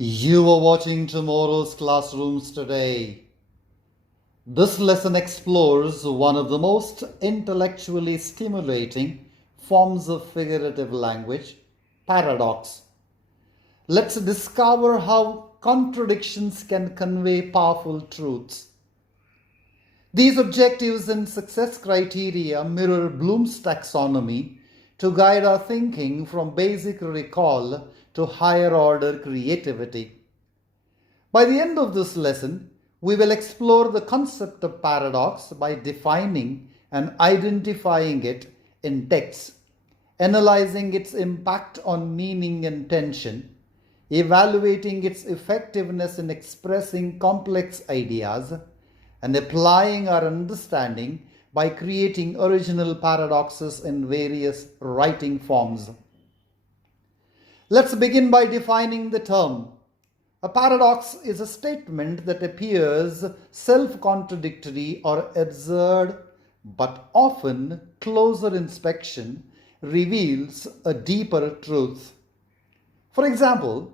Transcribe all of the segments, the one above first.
You are watching Tomorrow's Classrooms today. This lesson explores one of the most intellectually stimulating forms of figurative language, paradox. Let's discover how contradictions can convey powerful truths. These objectives and success criteria mirror Bloom's taxonomy to guide our thinking from basic recall to higher order creativity. By the end of this lesson, we will explore the concept of paradox by defining and identifying it in text, analyzing its impact on meaning and tension, evaluating its effectiveness in expressing complex ideas, and applying our understanding by creating original paradoxes in various writing forms. Let's begin by defining the term. A paradox is a statement that appears self-contradictory or absurd, but often closer inspection reveals a deeper truth. For example,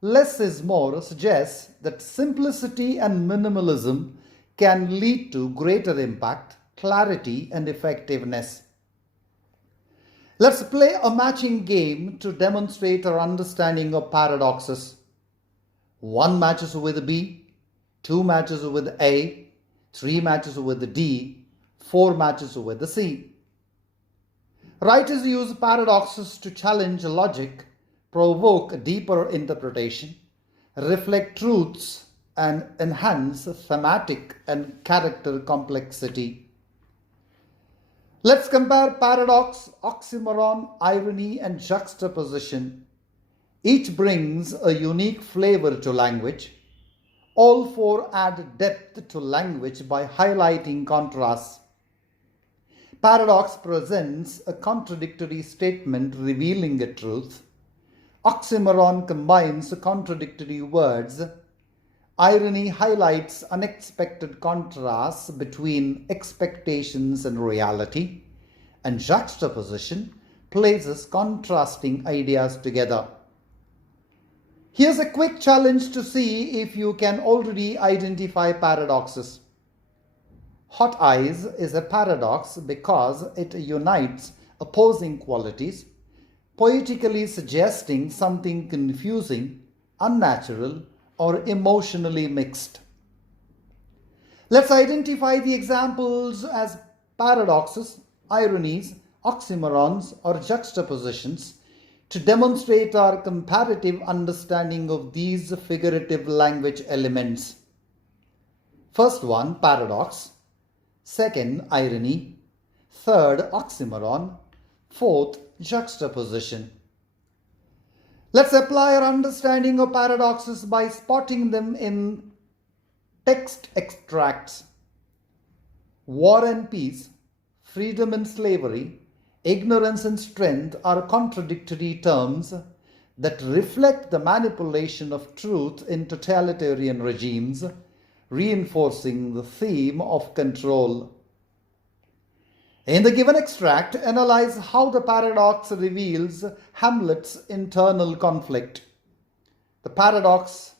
less is more suggests that simplicity and minimalism can lead to greater impact, clarity, and effectiveness. Let's play a matching game to demonstrate our understanding of paradoxes. 1 matches with B, 2 matches with A, 3 matches with D, 4 matches with C. Writers use paradoxes to challenge logic, provoke deeper interpretation, reflect truths, and enhance thematic and character complexity. Let's compare paradox, oxymoron, irony, and juxtaposition. Each brings a unique flavor to language. All four add depth to language by highlighting contrasts. Paradox presents a contradictory statement revealing a truth. Oxymoron combines contradictory words. Irony highlights unexpected contrasts between expectations and reality, and juxtaposition places contrasting ideas together. Here's a quick challenge to see if you can already identify paradoxes. Hot eyes is a paradox because it unites opposing qualities, poetically suggesting something confusing, unnatural, or emotionally mixed. Let's identify the examples as paradoxes, ironies, oxymorons, or juxtapositions to demonstrate our comparative understanding of these figurative language elements. First one, paradox. Second, irony. Third, oxymoron. Fourth, juxtaposition. Let's apply our understanding of paradoxes by spotting them in text extracts. War and peace, freedom and slavery, ignorance and strength are contradictory terms that reflect the manipulation of truth in totalitarian regimes, reinforcing the theme of control. In the given extract, analyze how the paradox reveals Hamlet's internal conflict. The paradox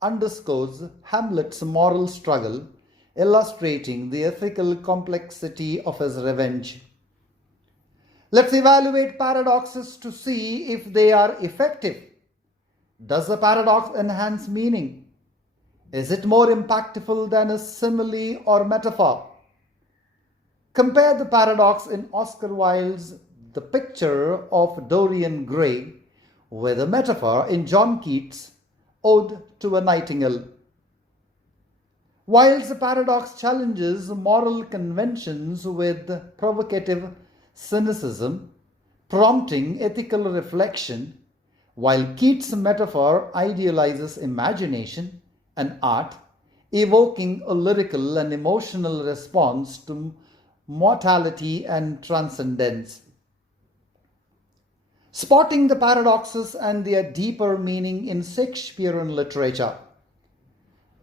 underscores Hamlet's moral struggle, illustrating the ethical complexity of his revenge. Let's evaluate paradoxes to see if they are effective. Does the paradox enhance meaning? Is it more impactful than a simile or metaphor? Compare the paradox in Oscar Wilde's The Picture of Dorian Gray with a metaphor in John Keats' Ode to a Nightingale. Wilde's paradox challenges moral conventions with provocative cynicism, prompting ethical reflection, while Keats' metaphor idealizes imagination and art, evoking a lyrical and emotional response to mortality and transcendence. Spotting the paradoxes and their deeper meaning in Shakespearean literature.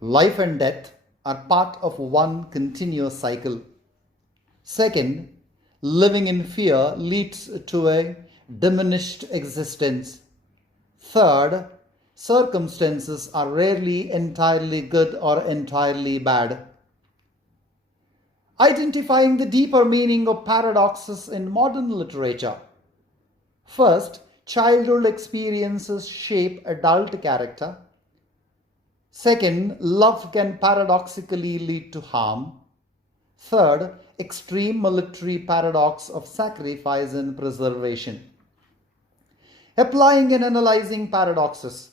Life and death are part of one continuous cycle. Second, living in fear leads to a diminished existence. Third, Circumstances are rarely entirely good or entirely bad. Identifying the deeper meaning of paradoxes in modern literature. First, childhood experiences shape adult character. Second, love can paradoxically lead to harm. Third, extreme military paradox of sacrifice and preservation. Applying and analyzing paradoxes.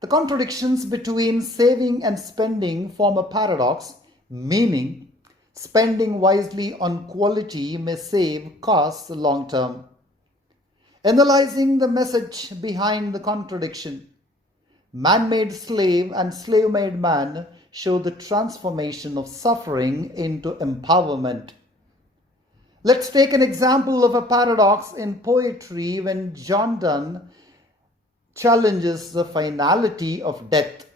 The contradictions between saving and spending form a paradox, meaning spending wisely on quality may save costs long term. Analyzing the message behind the contradiction. Man-made slave and slave-made man show the transformation of suffering into empowerment. Let's take an example of a paradox in poetry when John Donne challenges the finality of death.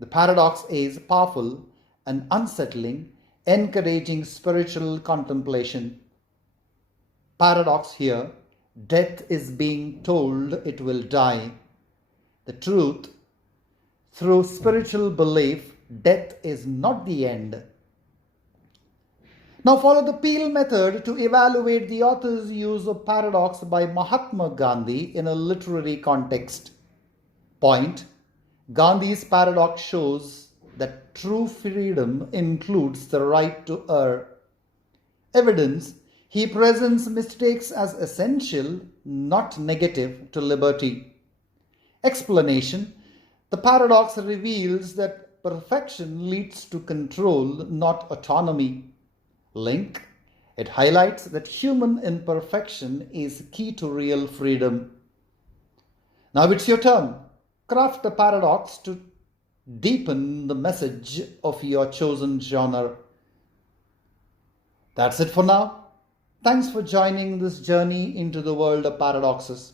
The paradox is powerful and unsettling, encouraging spiritual contemplation. Paradox here, death is being told it will die. The truth, through spiritual belief, death is not the end. Now follow the Peel method to evaluate the author's use of paradox by Mahatma Gandhi in a literary context. Point: Gandhi's paradox shows that true freedom includes the right to err. Evidence: he presents mistakes as essential, not negative, to liberty. Explanation: the paradox reveals that perfection leads to control, not autonomy. Link: it highlights that human imperfection is key to real freedom. Now it's your turn. Craft a paradox to deepen the message of your chosen genre. That's it for now. Thanks for joining this journey into the world of paradoxes.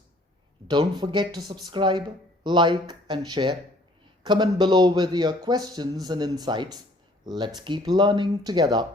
Don't forget to subscribe, like, and share. Comment below with your questions and insights. Let's keep learning together.